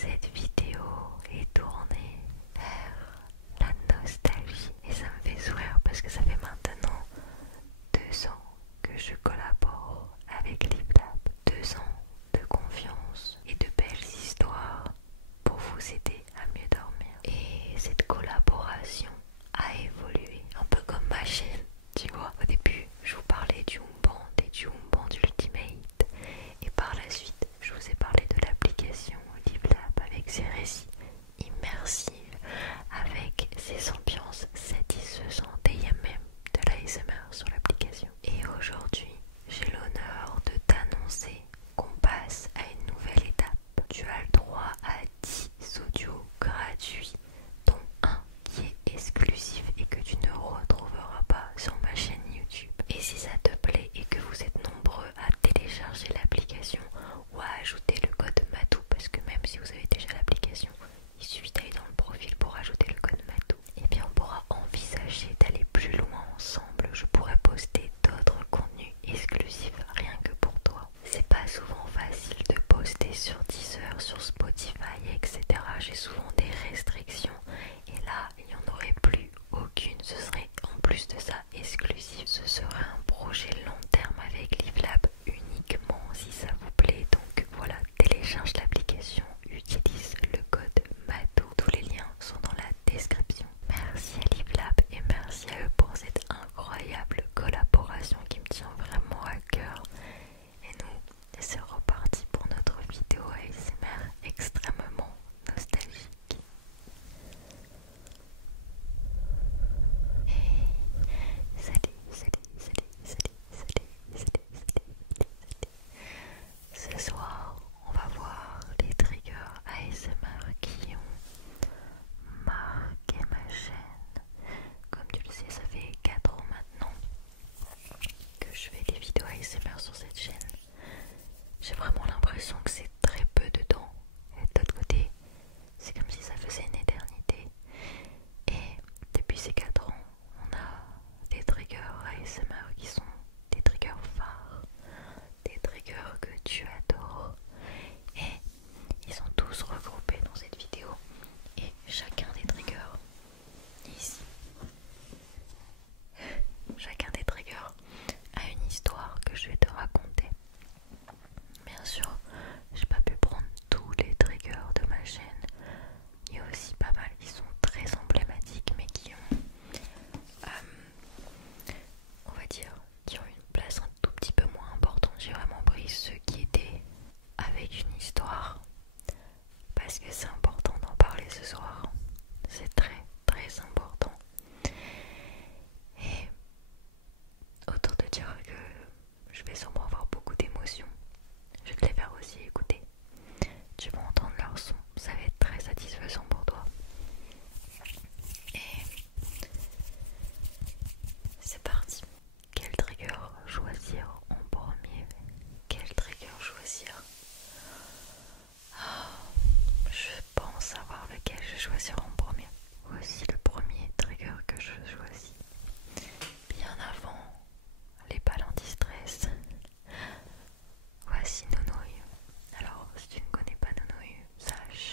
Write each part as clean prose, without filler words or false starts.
Cette vidéo est tournée vers la nostalgie et ça me fait sourire parce que ça fait maintenant 2 ans que je collabore avec LiveLab. 2 ans de confiance et de belles histoires pour vous aider à mieux dormir. Et cette collaboration a évolué un peu comme ma chaîne, tu vois. Au début, je vous parlais du HomeBand et du HomeBand Ultimate et par la suite, je vous ai parlé de l'application LiveLab avec ses récits immersifs, avec ses ambiances satisfaisantes et il y a même de l'ASMR sur l'application. Et aujourd'hui, j'ai l'honneur de t'annoncer qu'on passe à une nouvelle étape. Tu as le droit à 10 audios gratuits, dont un qui est exclusif et que tu ne retrouveras pas sur ma chaîne YouTube. Et si ça te plaît et que vous êtes nombreux à télécharger l'application ou à ajouter le code MATOU, parce que même si vous avez déjà l'application, il suffit d'aller dans le profil pour ajouter le code MATOU, et bien on pourra envisager d'aller plus loin ensemble. Je pourrais poster d'autres contenus exclusifs rien que pour toi. C'est pas souvent facile de poster sur Deezer, sur Spotify, etc. J'ai souvent des restrictions et là il n'y en aurait plus aucune. Ce serait en plus de ça exclusif. Ce serait un projet long terme avec LiveLab uniquement si ça vous plaît. Donc voilà, télécharge l'application, utilise le code MATOU. Tous les liens sont dans la description. Merci à LiveLab et merci à eux pour cette incroyable collaboration qui me tient vraiment à cœur. Et nous, c'est reparti pour notre vidéo ASMR extrêmement nostalgique. Hey, salut. Ce soir, on va voir les triggers ASMR qui ont marqué ma chaîne. Comme tu le sais, ça fait 4 ans maintenant que je fais des vidéos ASMR sur cette chaîne. J'ai vraiment l'impression que c'est très peu de temps. Et de l'autre côté, c'est comme si ça faisait une éternité. Et depuis ces 4 ans, on a des triggers ASMR qui sont des triggers phares, des triggers que tu adores. Et ils sont tous regroupés dans cette vidéo. Et chacun des triggers, ici, chacun des triggers a une histoire que je vais te raconter. Bien sûr, j'ai pas pu prendre tous les triggers de ma chaîne. Il y a aussi pas mal qui sont très emblématiques mais qui ont, on va dire, qui ont une place un tout petit peu moins importante. J'ai vraiment pris ceux qui étaient avec une histoire parce que c'est important d'en parler ce soir. C'est très très important. Et autant te dire que je vais sûrement avoir beaucoup d'émotions. Je vais te les faire aussi écouter. Tu vas entendre leur son, ça va être très satisfaisant pour toi. Et c'est parti. Quel trigger choisir en premier? Quel trigger choisir? Je pense savoir lequel je vais choisir en premier. Voici le premier trigger que je choisis. Bien avant les balles anti-stress. Voici Nounouille. Alors, si tu ne connais pas Nounouille, sache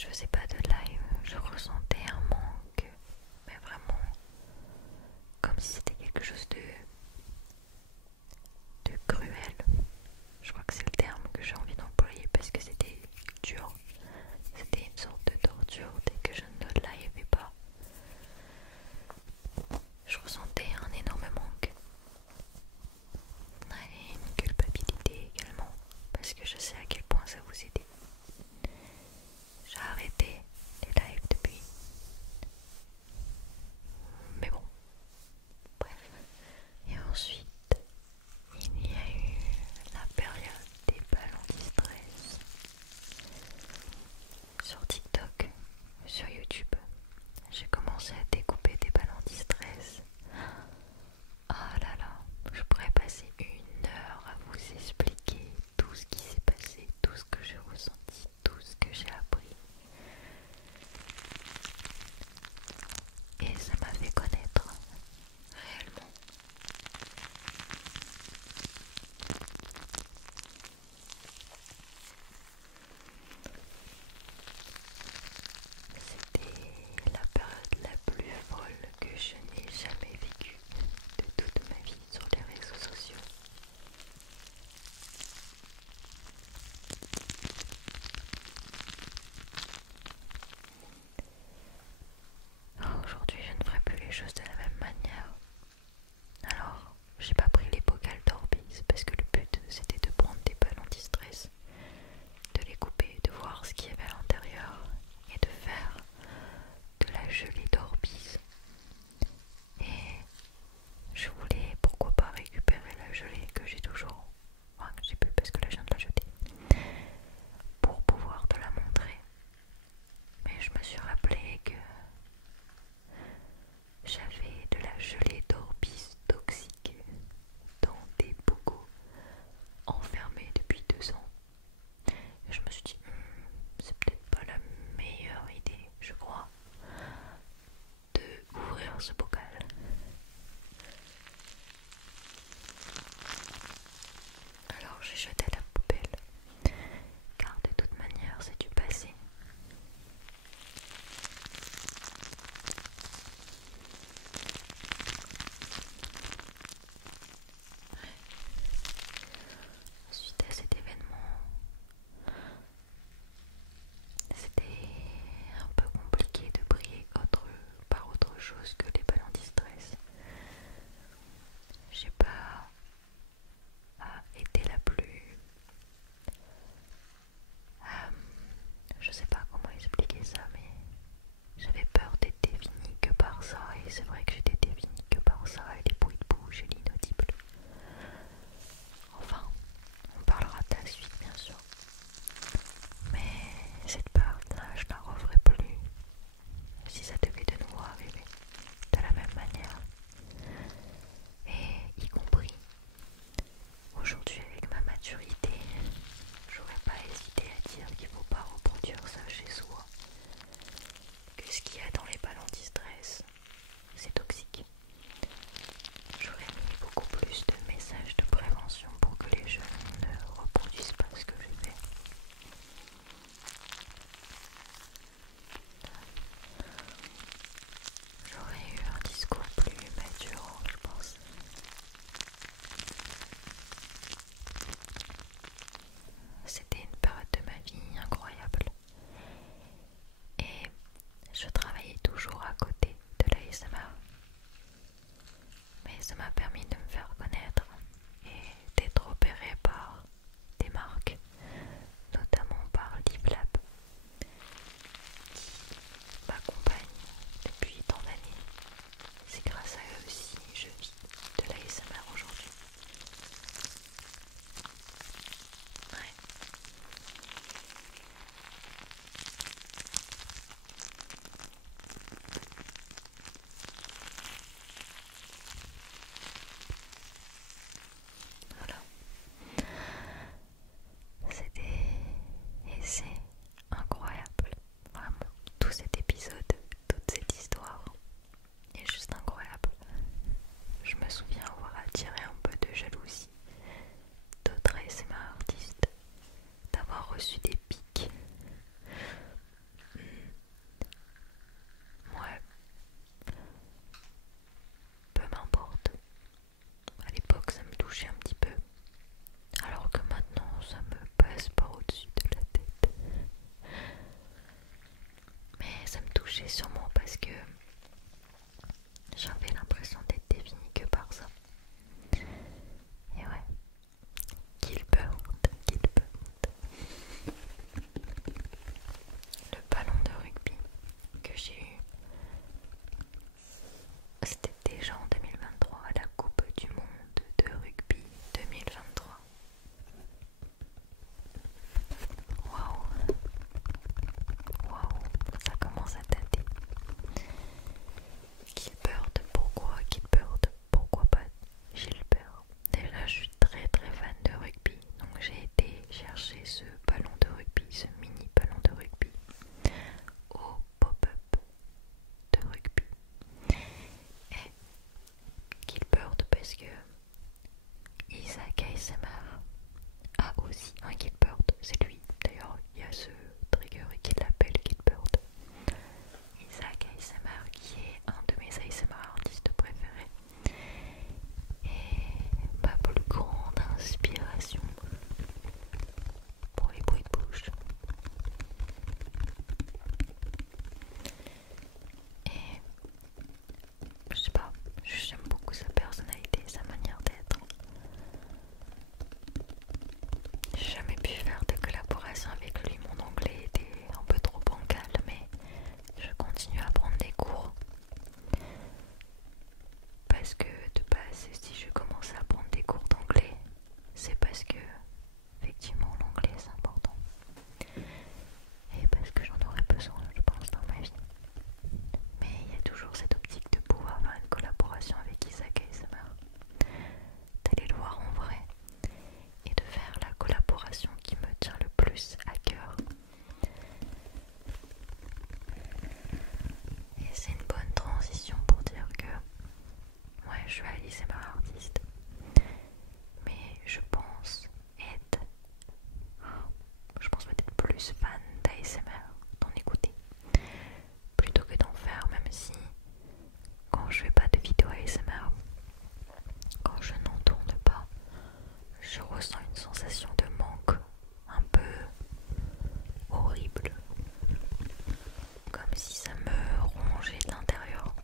je faisais pas de live, je ressentais un manque, mais vraiment comme si c'était quelque chose de cruel. Je crois que c'est le terme que j'ai envie d'employer parce que c'était dur. C'était une sorte de torture dès que je ne livais pas. Je ressentais un énorme manque. Et une culpabilité également parce que je sais à quel point ça vous aidait. J'ai arrêté je ressens une sensation de manque un peu horrible, comme si ça me rongeait de l'intérieur.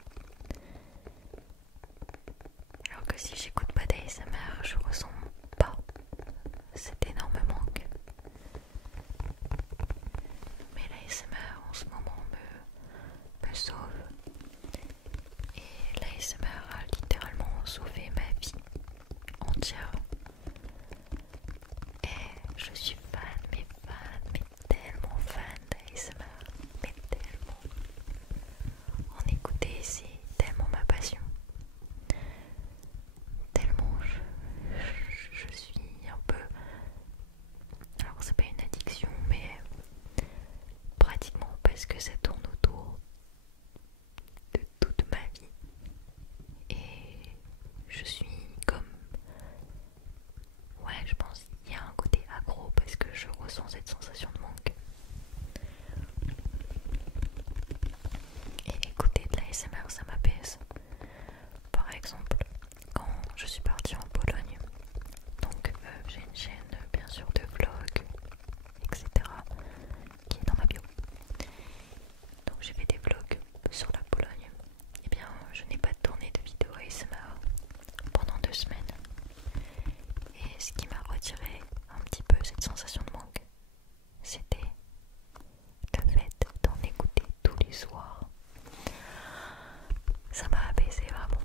Alors que si j'écoute pas d'ASMR, je ressens pas cet énorme manque. Mais l'ASMR en ce moment me sauve. Et l'ASMR a littéralement sauvé ma vie entière. Et je suis mais tellement fan d'ASMR, mais tellement. En écouter, c'est tellement ma passion. Tellement je suis un peu... Alors c'est pas une addiction, mais pratiquement parce que ça tourne autour de toute ma vie. Et je suis comme... Ouais, je pense qu'il y a un côté accro parce que je ressens cette sensation de manque. Et écouter de l'ASMR, ça m'apaise. Par exemple, quand je suis partie en Pologne, donc j'ai une chaîne bien sûr de vlogs, etc. qui est dans ma bio. Donc j'ai fait des vlogs sur la Pologne. Et bien je n'ai pas tourné de vidéo ASMR pendant 2 semaines. Et ce qui m'a retiré un petit peu cette sensation de manque, c'était le fait d'en écouter tous les soirs. Ça m'a apaisé vraiment.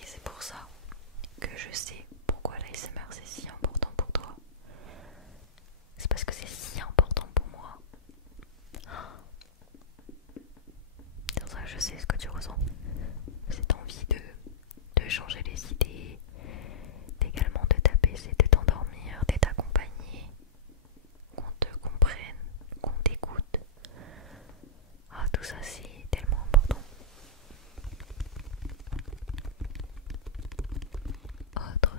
Et c'est pour ça que je sais pourquoi l'ASMR c'est si important pour toi. C'est parce que c'est si important pour moi. C'est pour ça que je sais ce que tu ressens. Cette envie de changer les idées, d'également de t'apaiser, de t'endormir, d'être accompagné, qu'on te comprenne, qu'on t'écoute. Ah, tout ça c'est tellement important. Autre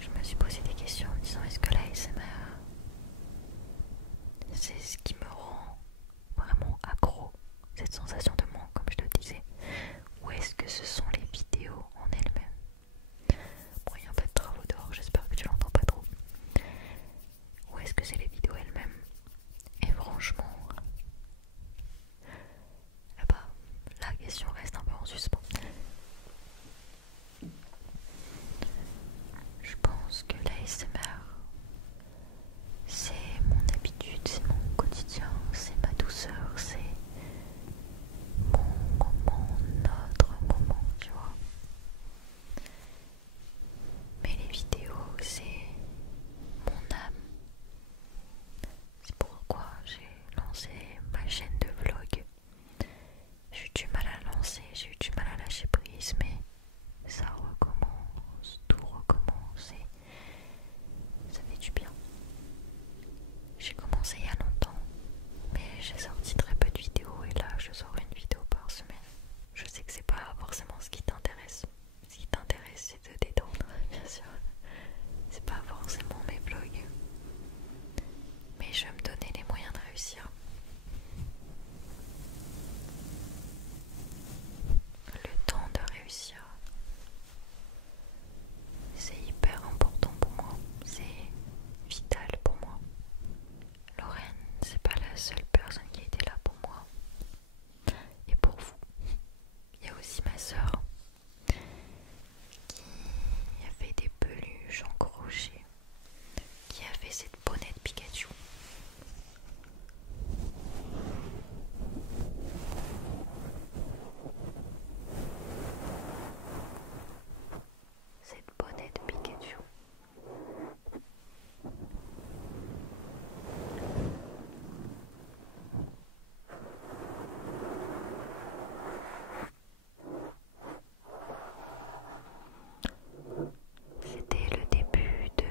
je me suis posé des questions en me disant est-ce que la l'ASMR c'est ce qui me rend vraiment accro, cette sensation de manque comme je te disais, ou est-ce que ce sont les vidéos en elles-mêmes? Bon, il y a un peu de travaux dehors, j'espère que tu l'entends pas trop. Ou est-ce que c'est les vidéos elles-mêmes? Et franchement, bah, la question reste un peu en suspens. Je pense que l'ASMR, c'est mon habitude, c'est mon quotidien, c'est ma douceur, c'est mon moment, notre moment, tu vois. Mais les vidéos, c'est mon âme. C'est pourquoi j'ai lancé ma chaîne de vlog. J'ai eu du mal à lancer, j'ai eu du mal à lâcher prise, mais ça recommence, tout recommence et ça fait du bien. J'ai commencé il y a longtemps, mais j'ai sorti très peu de vidéos et là je sors une vidéo par semaine. Je sais que c'est pas forcément ce qui t'intéresse. Ce qui t'intéresse c'est de détendre, bien sûr. C'est pas forcément mes vlogs. Mais je vais me donner les moyens de réussir. Le temps de réussir, c'est hyper important pour moi. C'est vital pour moi. Lorraine, c'est pas la seule personne qui était là pour moi. Et pour vous. Il y a aussi ma soeur qui a fait des peluches en crochet, qui a fait cette bonnette Pikachu. Cette bonnette Pikachu. C'était le début de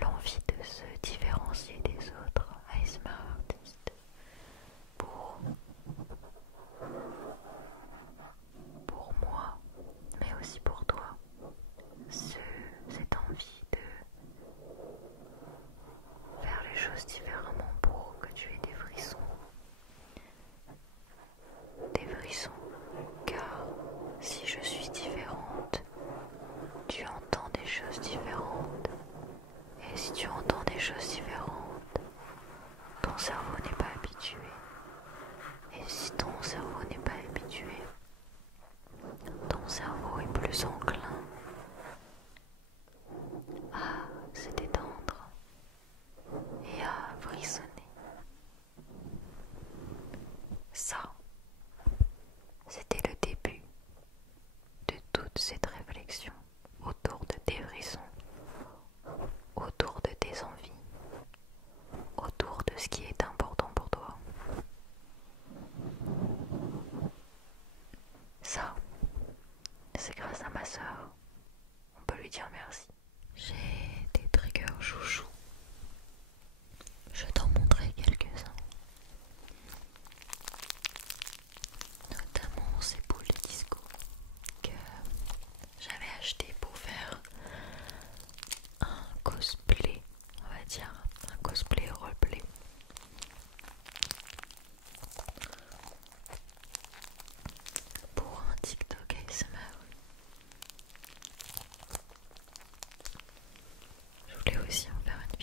l'envie de se différencier des autres ASMR artistes pour moi, mais aussi pour toi. Cette envie de faire les choses différemment pour que tu aies des frissons. Des frissons, car si je suis différente, tu entends des choses différentes. Et si tu entends des choses différentes, ton cerveau n'est pas habitué. Et si ton cerveau n'est pas habitué, ton cerveau est plus enclin à se détendre et à frissonner. Ça, c'était le début de toute cette réflexion autour de tes frissons, autour de tes envies, autour de ce qui est important pour toi. Ça, c'est grâce à ma soeur. On peut lui dire merci. J'ai des triggers chouchous. Je t'en montrerai quelques-uns. Notamment ces boules de disco que j'avais achetées pour faire un cosplay, on va dire, un cosplay roleplay. Pour un TikTok ASMR. Je voulais aussi en faire une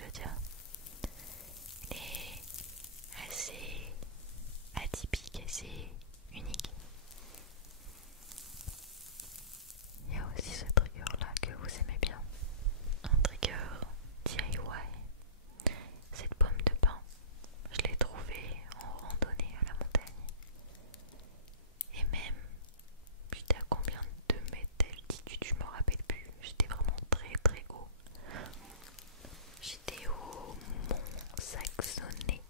je veux dire. Il est assez atypique, assez unique. Il y a aussi ce trigger là que vous aimez bien. Un trigger DIY. Cette pomme de pin, je l'ai trouvée en randonnée à la montagne. Et même, j'étais à combien de mètres d'altitude, je me rappelle plus. J'étais vraiment très très haut. J'étais au Mont Saxonnet.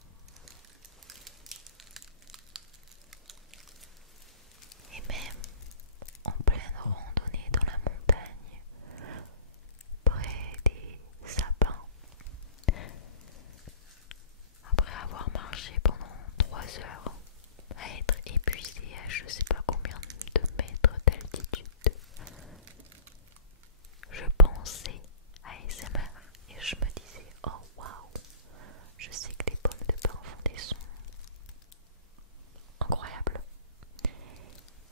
Et même en pleine randonnée dans la montagne, près des sapins, après avoir marché pendant 3 heures, à être épuisé à je sais pas combien de mètres d'altitude, je pensais à ASMR et je me disais oh waouh, je sais que les pommes de pin font des sons incroyables,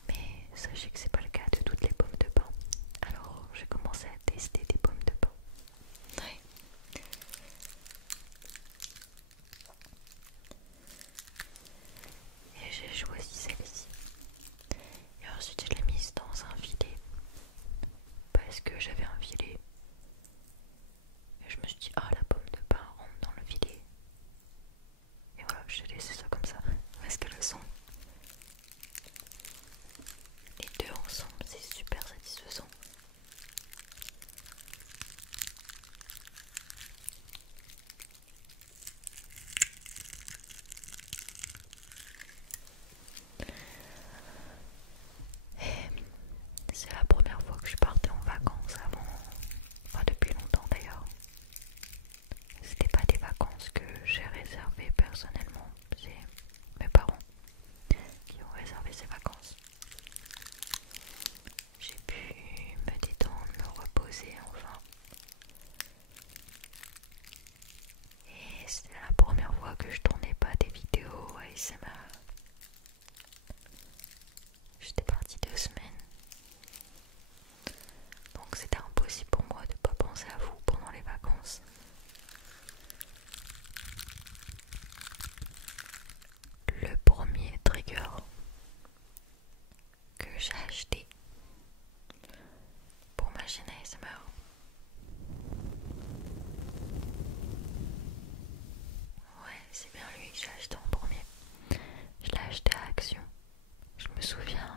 mais sachez que c'est pas le cas de toutes les pommes de pin. Alors j'ai commencé à tester des pommes de pin. Ouais. Et j'ai choisi celle-ci. Et ensuite je l'ai mise dans un filet parce que j'avais un filet. Et je me suis dit ah la pomme de pin rentre dans le filet. Et voilà, j'ai laissé ça comme ça. Parce que le son, les deux ensemble, c'est super satisfaisant. Et c'est la première fois que je partais en vacances avant, enfin depuis longtemps d'ailleurs. C'était pas des vacances que j'ai réservées personnellement, c'est mes parents qui ont réservé ces vacances. J'ai pu me détendre, me reposer enfin. Et c'était la première fois que je tournais pas des vidéos ASMR. J'étais partie 2 semaines. Donc c'était impossible pour moi de pas penser à vous pendant les vacances. Le premier trigger que j'ai acheté pour ma chaîne ASMR, ouais c'est bien lui que j'ai acheté en premier. Je l'ai acheté à Action. Je me souviens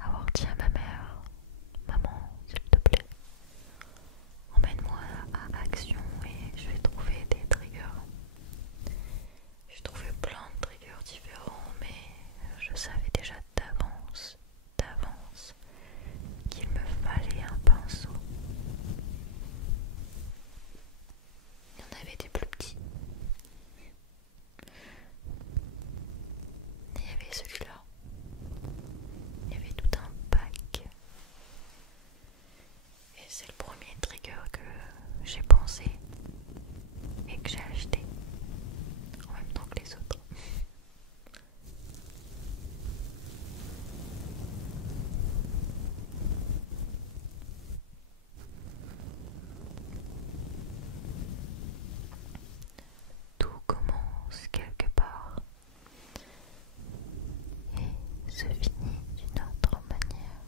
avoir dit à ma mère, maman s'il te plaît, emmène-moi à Action et je vais trouver des triggers. J'ai trouvé plein de triggers différents, mais je savais déjà d'avance qu'il me fallait un pinceau. Il y en avait des plus petits. Et il y avait celui-là. Il y avait tout un pack. Et c'est le premier trigger que j'ai pensé et que j'ai acheté en même temps que les autres. Tout commence quelque part et se finit d'une autre manière.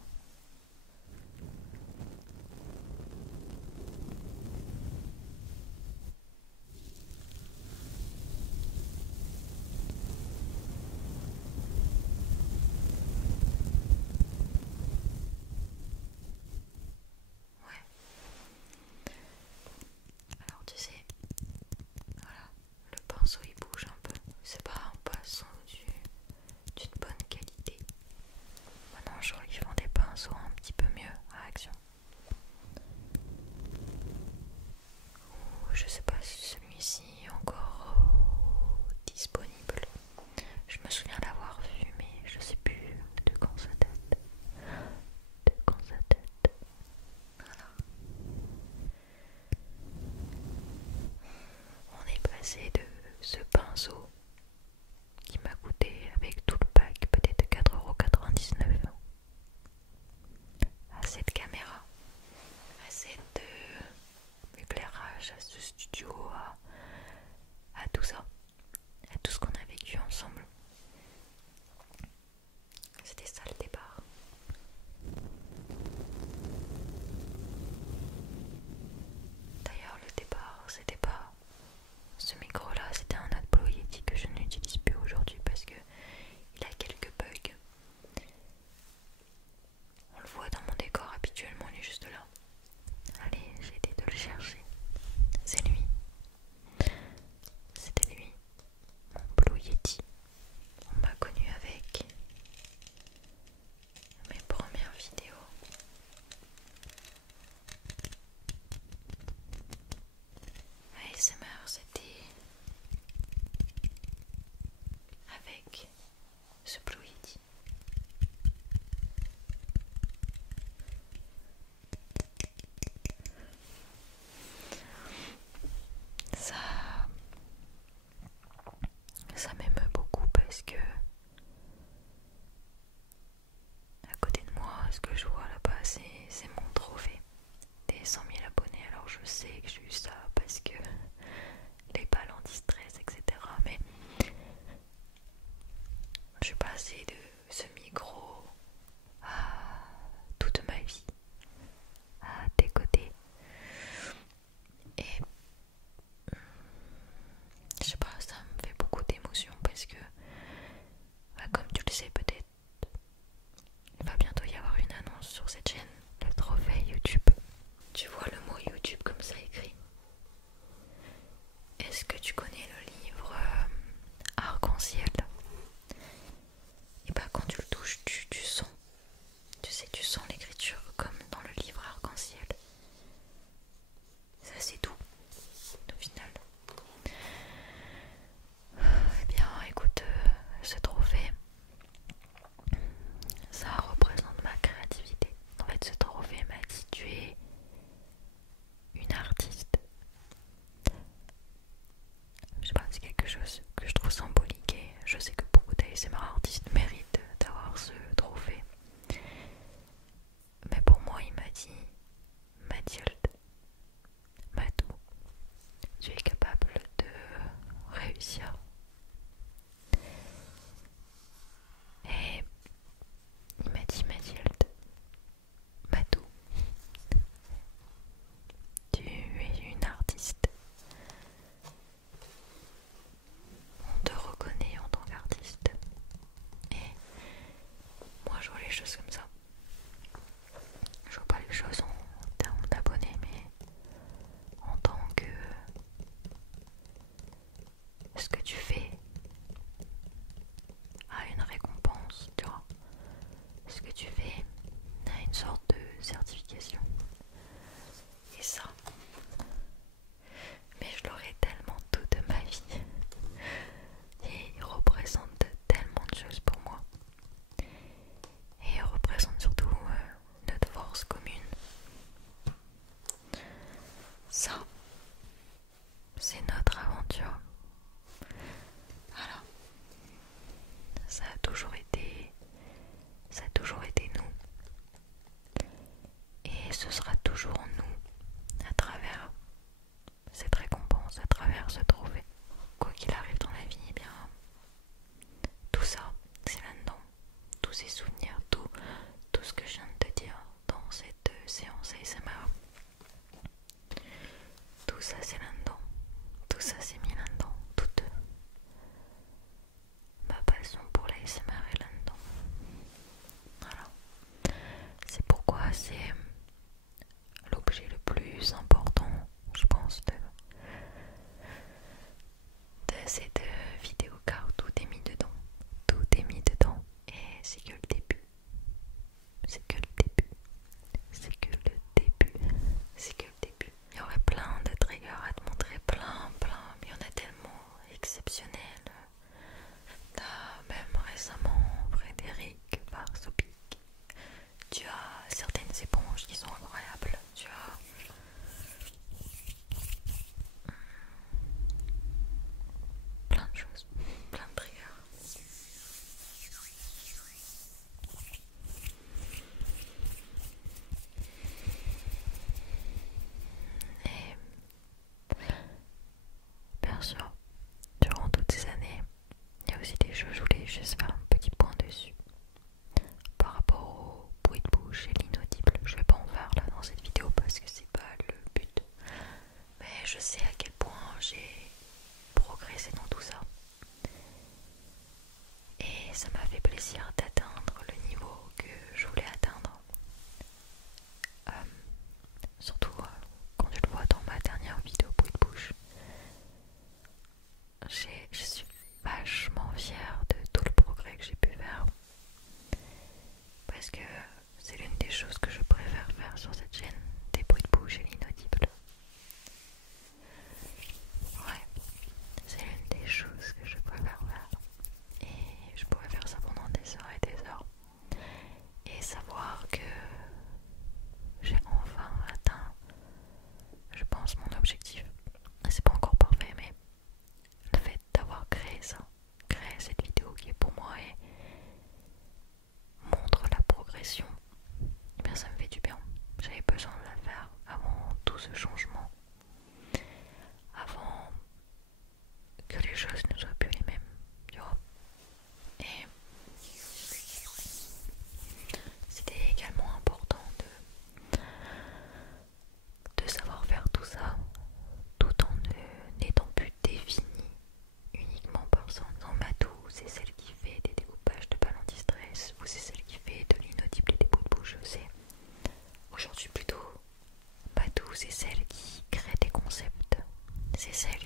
Ouais. Alors tu sais, voilà, le pinceau il bouge un peu. C'est pas un pinceau d'une bonne qualité. Maintenant je crois qu'ils font des pinceaux un petit peu mieux à Action. Ou je sais pas si celui-ci est encore disponible. Je me souviens l'avoir vu mais je sais plus de quand ça date. De quand ça date. Voilà. On est passé de ce pinceau qui m'a coûté avec tout le pack peut-être 4,99 € à cette caméra, à cet éclairage chasse de studio, à tout ça, à tout ce qu'on a vécu ensemble. C'était ça le départ. D'ailleurs, le départ, c'était pas ce micro-là, c'était un autre Blue Yeti que je n'utilise plus aujourd'hui parce que il a quelques bugs. On le voit dans mon décor habituellement, il est juste là. Allez, j'ai été de le chercher. C'est lui. C'était lui, mon Blue Yeti. On m'a connu avec mes premières vidéos. ASMR, c'était avec ce Blue Yeti. Ça m'émeut beaucoup parce que à côté de moi, ce que je vois là-bas, c'est mon trophée des 100 000 abonnés. Alors je sais que j'ai eu ça parce que les balles anti-stress, etc. Mais je suis passée de ce micro à toute ma vie, à tes côtés. Et je sais pas, ça me fait beaucoup d'émotions parce que, comme tu le sais peut-être, il va bientôt y avoir une annonce sur cette chaîne, le trophée YouTube. Tu vois le mot YouTube comme ça écrit? je sais à quel point j'ai progressé dans tout ça. Et ça m'a fait plaisir d'atteindre le niveau que je voulais atteindre. Euh, Surtout quand tu le vois dans ma dernière vidéo bruit de bouche. Je suis vachement fière de tout le progrès que j'ai pu faire. Parce que c'est l'une des choses que je préfère faire sur cette chaîne, des bruits de bouche et l'inaudible. Ouais, c'est l'une des choses que je préfère faire. Et je pourrais faire ça pendant des heures et des heures. Et savoir que j'ai enfin atteint, je pense, mon objectif. C'est pas encore parfait, mais le fait d'avoir créé ça, créé cette vidéo qui est pour moi et montre la progression, eh bien ça me fait du bien. J'avais besoin de la faire avant tout ce changement, avant que les choses ne soient plus les mêmes, tu vois. Et c'était également important de savoir faire tout ça tout en n'étant plus défini uniquement par son disant Matou, c'est celle qui fait des découpages de balles anti-stress ou c'est celle qui fait de l'inaudible et des bruits de bouche. C'est aujourd'hui plutôt Matou, c'est celle qui crée des concepts, c'est celle